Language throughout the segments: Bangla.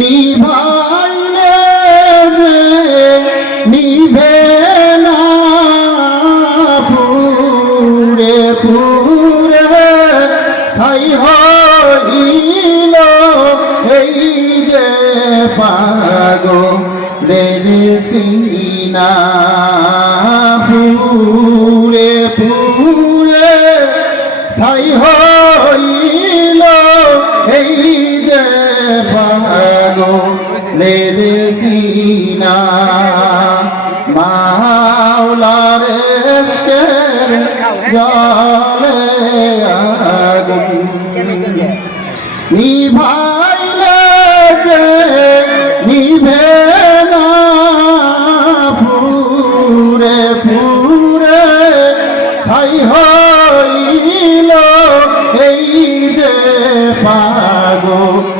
নিভাইলে যে নিভে না পুরে পুরে ছাই হইল এই যে পাগলের সিনা পুরে পুরে ছাই হইল এই যে পাগলের সিনা মাওলার ইশকের জলে আগুন নিভাইলে যে নিভে না পুরে পুরে ছাই হইল এই যে পাগলের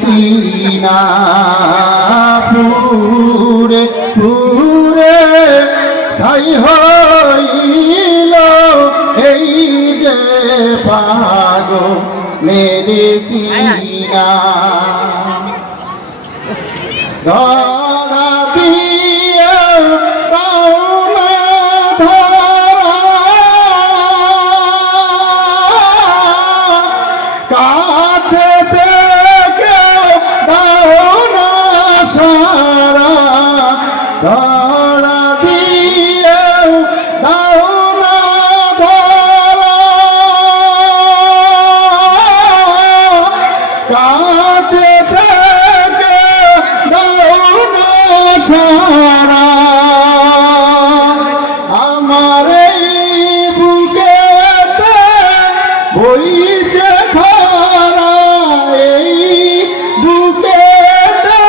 সিনা পুরে পুরে ছাই হইল এই যে পাগলের সিনা ধরা দিয়া পাওনা ধরা কাছে থেকে পাওনা সারা ধরা দিয়ে পাওনা ধরা কাছে থেকে পাওনা সারা আমার এই বুকেতে বইছে খরা এই বুকেতে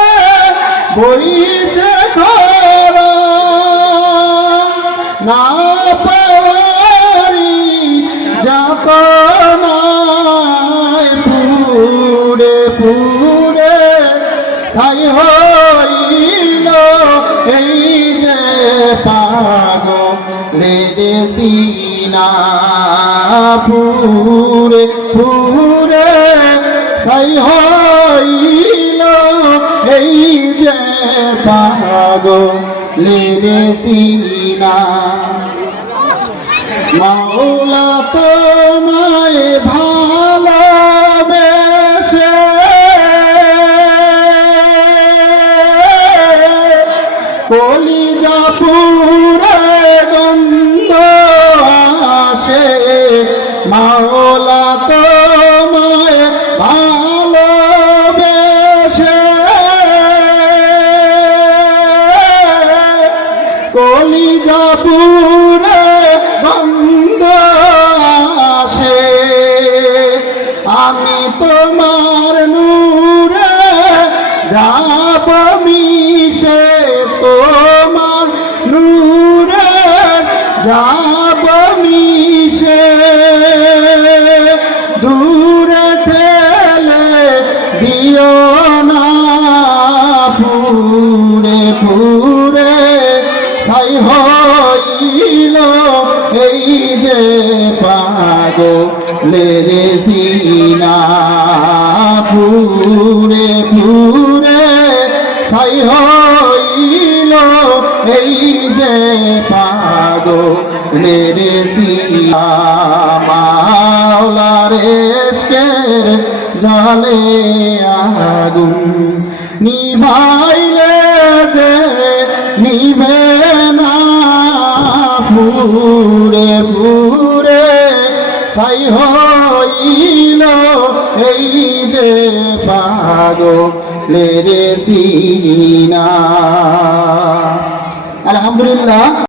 বইছে খরা না পাওয়ারি যাত নাই পুরে পুরে ছাই হইল এই যে পাগলের সিনা পুরে পুরে ছাই হইল এই যে পাগলের সিনা মাওলা তোমায় ভালোবেসে কলিজা পুরে গন্ধ আসে মাওলা তোমায় ভালোবেসে কলিজা পুরে গন্ধ আসে আমি তোমার নূরে যাব মিশে তোমার নূরে যাব মিশে দূরে ঠেলে দিও না পুরে পুরে ছাই হইল এই যে পাগলের সিনা পুরে পুরে ছাই হইল এই যে পাগলের সিনা মাওলার ইশকের জলে আগুন নিভাইলে যে নিভে না পুরে পুরে ছাই হইল এই যে পাগলের সিনা। আলহামদুলিল্লাহ।